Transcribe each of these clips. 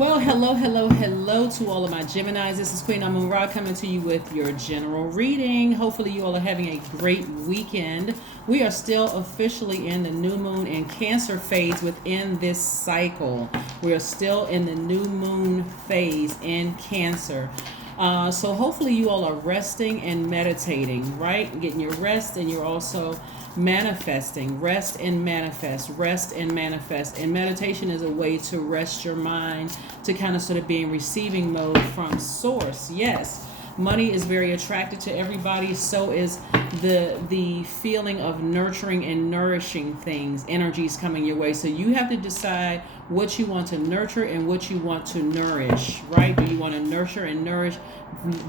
Well, hello to all of my Geminis. This is Queen Amun Ra coming to you with your general reading. Hopefully, you all are having a great weekend. We are still officially in the new moon and Cancer phase within this cycle. We are still in the new moon phase in Cancer. So hopefully you all are resting and meditating, right? Getting your rest, and you're also manifesting. Rest and manifest. Rest and manifest. And meditation is a way to rest your mind, to kind of sort of be in receiving mode from source. Yes. Money is very attractive to everybody. So is the feeling of nurturing and nourishing things. Energies coming your way. So you have to decide what you want to nurture and what you want to nourish, right? Do you want to nurture and nourish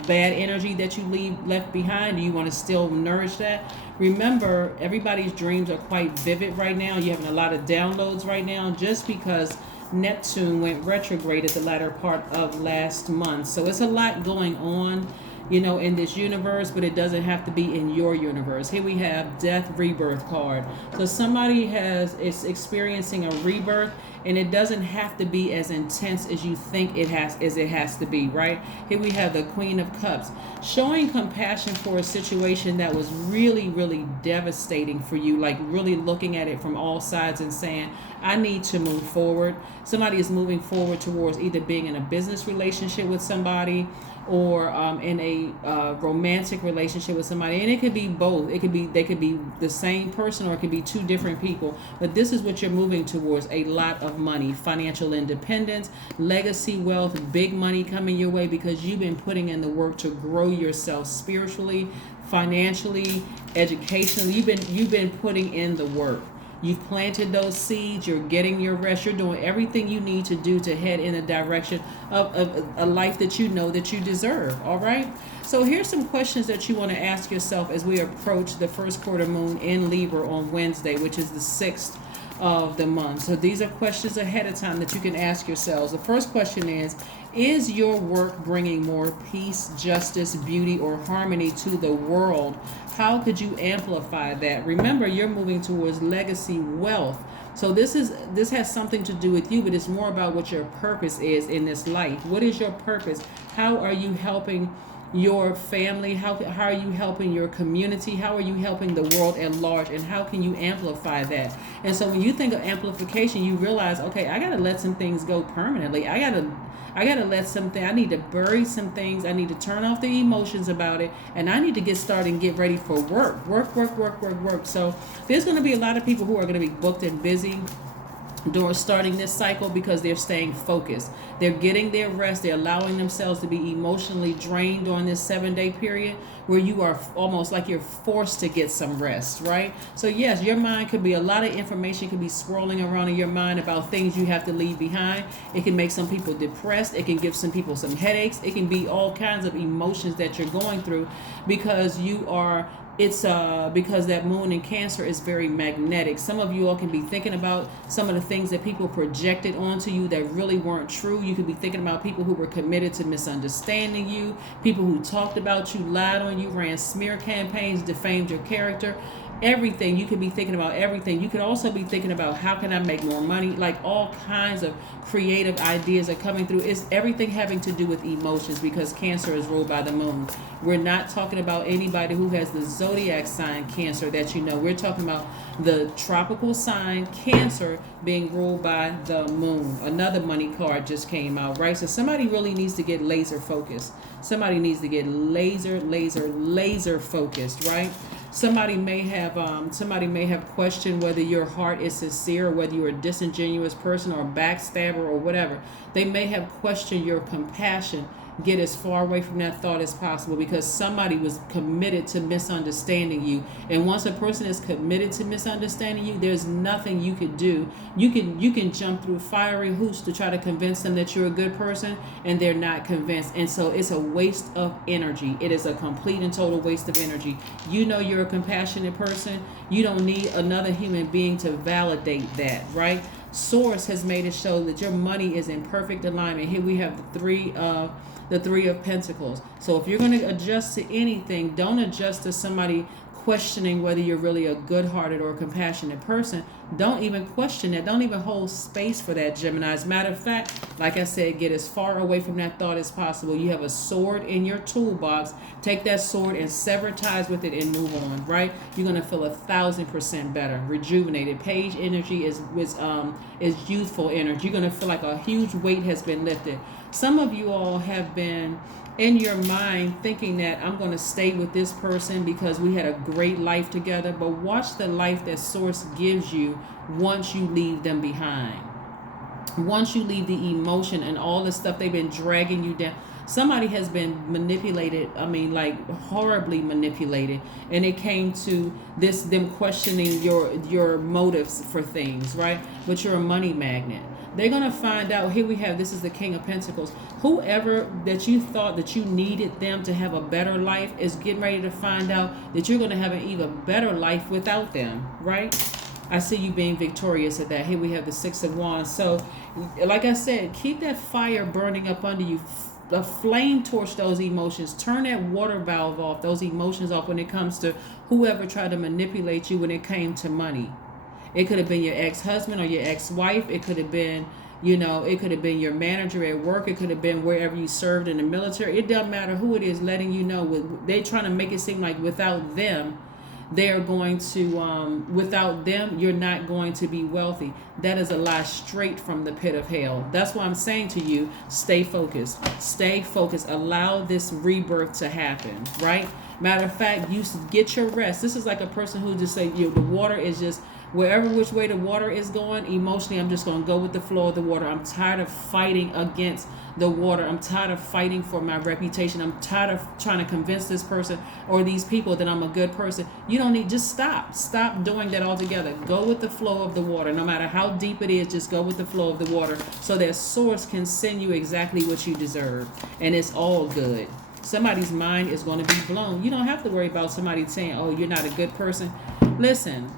bad energy that you left behind? Do you want to still nourish that? Remember, everybody's dreams are quite vivid right now. You're having a lot of downloads right now just because Neptune went retrograde at the latter part of last month. So it's a lot going on, in this universe, but it doesn't have to be in your universe. Here we have Death Rebirth card. So somebody is experiencing a rebirth, and it doesn't have to be as intense as you think it has to be, right? Here we have the Queen of Cups, showing compassion for a situation that was really, really devastating for you, like really looking at it from all sides and saying, I need to move forward. Somebody is moving forward towards either being in a business relationship with somebody, or in a romantic relationship with somebody, and it could be both. They could be the same person, or it could be two different people. But this is what you're moving towards: a lot of money, financial independence, legacy wealth, big money coming your way because you've been putting in the work to grow yourself spiritually, financially, educationally. You've been putting in the work. You've planted those seeds. You're getting your rest. You're doing everything you need to do to head in the direction of a life that you know that you deserve. All right. So here's some questions that you want to ask yourself as we approach the first quarter moon in Libra on Wednesday, which is the 6th of the month. So these are questions ahead of time that you can ask yourselves. The first question is your work bringing more peace, justice, beauty, or harmony to the world? How could you amplify that? Remember, you're moving towards legacy wealth. So this has something to do with you, but it's more about what your purpose is in this life. What is your purpose? How are you helping your family? How are you helping your community? How are you helping the world at large? And how can you amplify that? And so when you think of amplification, you realize, okay, I got to let some things go permanently. I gotta let something, I need to bury some things. I need to turn off the emotions about it. And I need to get started and get ready for work. Work. So there's going to be a lot of people who are going to be booked and busy during starting this cycle because they're staying focused. They're getting their rest. They're allowing themselves to be emotionally drained during this 7-day period where you are almost like you're forced to get some rest, right? So yes, your mind could be, a lot of information could be swirling around in your mind about things you have to leave behind. It can make some people depressed. It can give some people some headaches. It can be all kinds of emotions that you're going through because because that moon in Cancer is very magnetic. Some of you all can be thinking about some of the things that people projected onto you that really weren't true. You could be thinking about people who were committed to misunderstanding you, people who talked about you, lied on you, ran smear campaigns, defamed your character. Everything. You could be thinking about everything. You could also be thinking about, how can I make more money? Like, all kinds of creative ideas are coming through. It's everything having to do with emotions because Cancer is ruled by the moon. We're not talking about anybody who has the zodiac sign Cancer that you know. We're talking about the tropical sign Cancer being ruled by the moon. Another money card just came out, right? So somebody really needs to get laser focused. Somebody needs to get laser focused, right? Somebody may have questioned whether your heart is sincere, or whether you're a disingenuous person or a backstabber or whatever. They may have questioned your compassion. Get as far away from that thought as possible because somebody was committed to misunderstanding you. And once a person is committed to misunderstanding you, there's nothing you could do. You can jump through fiery hoops to try to convince them that you're a good person, and they're not convinced. And so it's a waste of energy. It is a complete and total waste of energy. You know you're a compassionate person. You don't need another human being to validate that, right? Source has made it show that your money is in perfect alignment. Here we have the three of Pentacles. So if you're going to adjust to anything, don't adjust to somebody questioning whether you're really a good-hearted or compassionate person. Don't even question that. Don't even hold space for that, Gemini. As a matter of fact, like I said, get as far away from that thought as possible. You have a sword in your toolbox. Take that sword and sever ties with it and move on, right? You're going to feel 1,000% better, rejuvenated. Page energy is youthful energy. You're going to feel like a huge weight has been lifted. Some of you all have been in your mind thinking that I'm going to stay with this person because we had a great life together, but watch the life that Source gives you once you leave them behind. Once you leave the emotion and all the stuff they've been dragging you down. Somebody has been manipulated, like horribly manipulated, and it came to them questioning your motives for things, right? But you're a money magnet. They're going to find out, here we have, this is the King of Pentacles. Whoever that you thought that you needed them to have a better life is getting ready to find out that you're going to have an even better life without them, right? I see you being victorious at that. Here we have the Six of Wands. So, like I said, keep that fire burning up under you. The flame torch those emotions. Turn that water valve off, those emotions off when it comes to whoever tried to manipulate you when it came to money. It could have been your ex-husband or your ex-wife. It could have been, it could have been your manager at work. It could have been wherever you served in the military. It doesn't matter who it is letting you know. They're trying to make it seem like without them, they're going to, without them, you're not going to be wealthy. That is a lie straight from the pit of hell. That's why I'm saying to you, stay focused. Stay focused. Allow this rebirth to happen, right? Matter of fact, you get your rest. This is like a person who just say, the water is just, wherever which way the water is going, emotionally, I'm just going to go with the flow of the water. I'm tired of fighting against the water. I'm tired of fighting for my reputation. I'm tired of trying to convince this person or these people that I'm a good person. You don't need, just stop. Stop doing that altogether. Go with the flow of the water. No matter how deep it is, just go with the flow of the water so that Source can send you exactly what you deserve. And it's all good. Somebody's mind is going to be blown. You don't have to worry about somebody saying, oh, you're not a good person. Listen.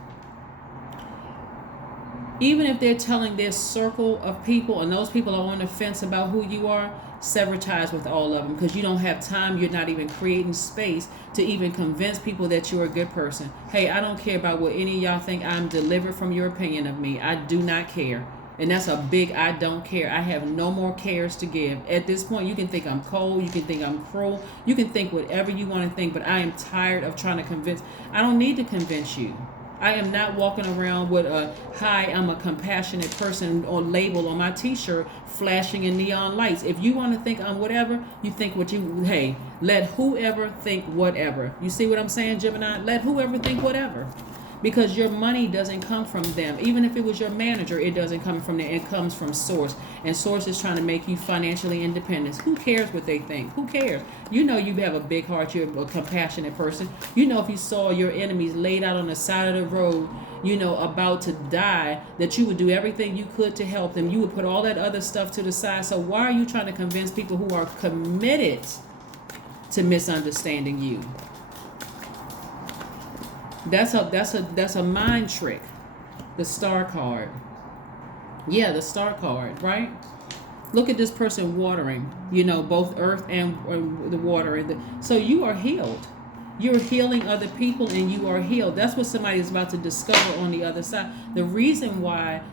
Even if they're telling their circle of people and those people are on the fence about who you are, sever ties with all of them because you don't have time. You're not even creating space to even convince people that you're a good person. Hey, I don't care about what any of y'all think. I'm delivered from your opinion of me. I do not care. And that's a big I don't care. I have no more cares to give. At this point, you can think I'm cold. You can think I'm cruel. You can think whatever you want to think. But I am tired of trying to convince. I don't need to convince you. I am not walking around with a, hi, I'm a compassionate person or label on my t-shirt flashing in neon lights. If you want to think I'm whatever, you think what you, hey, let whoever think whatever. You see what I'm saying, Gemini? Let whoever think whatever. Because your money doesn't come from them. Even if it was your manager, it doesn't come from them. It comes from Source. And Source is trying to make you financially independent. Who cares what they think? Who cares? You know you have a big heart. You're a compassionate person. You know if you saw your enemies laid out on the side of the road, about to die, that you would do everything you could to help them. You would put all that other stuff to the side. So why are you trying to convince people who are committed to misunderstanding you? That's a mind trick. The Star card. Yeah, the Star card, right? Look at this person watering, both earth and the water. So you are healed. You're healing other people and you are healed. That's what somebody is about to discover on the other side. The reason why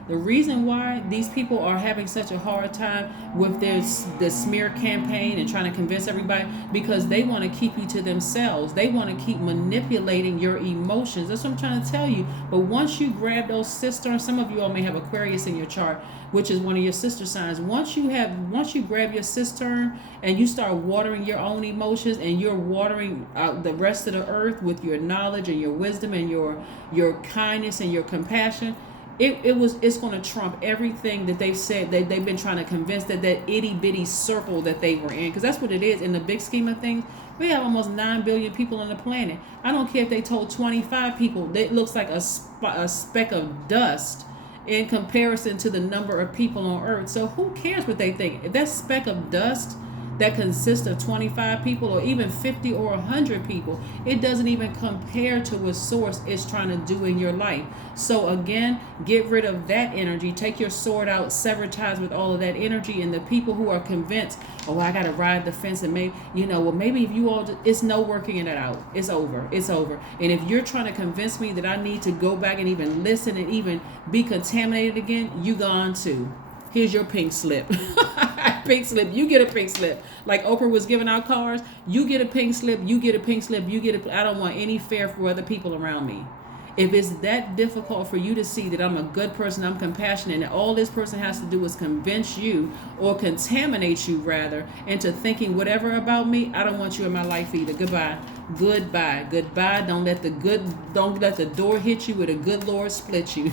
these people are having such a hard time with the smear campaign and trying to convince everybody, because they want to keep you to themselves. They want to keep manipulating your emotions. That's what I'm trying to tell you. But once you grab those cisterns, some of you all may have Aquarius in your chart, which is one of your sister signs. Once you grab your cistern and you start watering your own emotions and you're watering the rest of the earth with your knowledge and your wisdom and your kindness and your compassion, it's going to trump everything that they've said. They've been trying to convince that itty bitty circle that they were in, because that's what it is in the big scheme of things. We have almost 9 billion people on the planet. I don't care if they told 25 people. That looks like a speck of dust in comparison to the number of people on earth. So who cares what they think? If that speck of dust that consists of 25 people or even 50 or 100 people, it doesn't even compare to what source is trying to do in your life. So again, get rid of that energy. Take your sword out, sever ties with all of that energy. And the people who are convinced, oh, I got to ride the fence, and maybe, well, maybe if you all, it's no working it out. It's over. It's over. And if you're trying to convince me that I need to go back and even listen and even be contaminated again, you gone too. Here's your pink slip. Pink slip. You get a pink slip. Like Oprah was giving out cars. You get a pink slip. You get a pink slip. I don't want any fear for other people around me. If it's that difficult for you to see that I'm a good person, I'm compassionate, and all this person has to do is convince you or contaminate you rather into thinking whatever about me, I don't want you in my life either. Goodbye. Goodbye. Goodbye. Don't let the door hit you with a good Lord split you.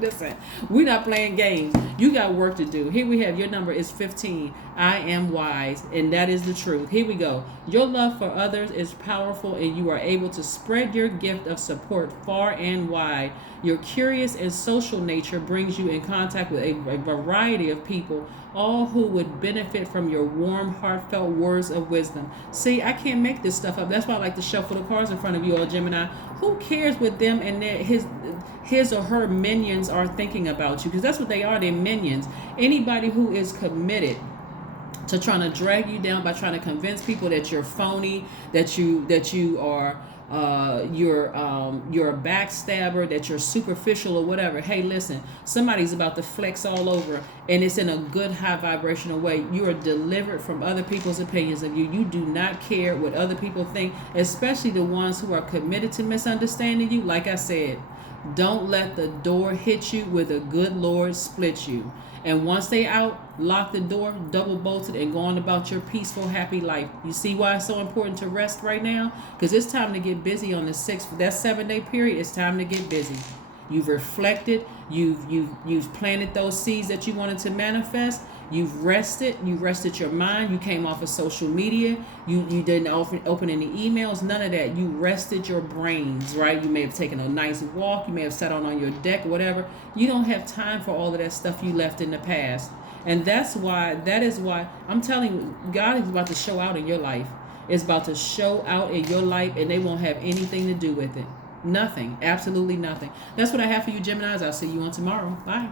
Listen, we're not playing games. You got work to do. Here we have, your number is 15. I am wise, and that is the truth. Here we go. Your love for others is powerful, and you are able to spread your gift of support far and wide. Your curious and social nature brings you in contact with a variety of people, all who would benefit from your warm, heartfelt words of wisdom. See, I can't make this stuff up. That's why I like to shuffle the cards in front of you all, Gemini. Who cares what them and his or her minions are thinking about you? Because that's what they are. They're minions. Anybody who is committed to trying to drag you down by trying to convince people that you're phony, that you are you're a backstabber, that you're superficial or whatever. Hey, listen, somebody's about to flex all over, and it's in a good high vibrational way. You are delivered from other people's opinions of you. You do not care what other people think, especially the ones who are committed to misunderstanding you. Like I said, don't let the door hit you with a good Lord split you. And once they out, lock the door, double bolted, and go on about your peaceful, happy life. You see why it's so important to rest right now? Because it's time to get busy on the 6th. That 7-day period, it's time to get busy. You've reflected. You've planted those seeds that you wanted to manifest. You've rested. You rested your mind. You came off of social media. You didn't open any emails. None of that. You rested your brains, right? You may have taken a nice walk. You may have sat on your deck, whatever. You don't have time for all of that stuff you left in the past. And that is why I'm telling you, God is about to show out in your life. It's about to show out in your life, and they won't have anything to do with it. Nothing. Absolutely nothing. That's what I have for you, Geminis. I'll see you on tomorrow. Bye.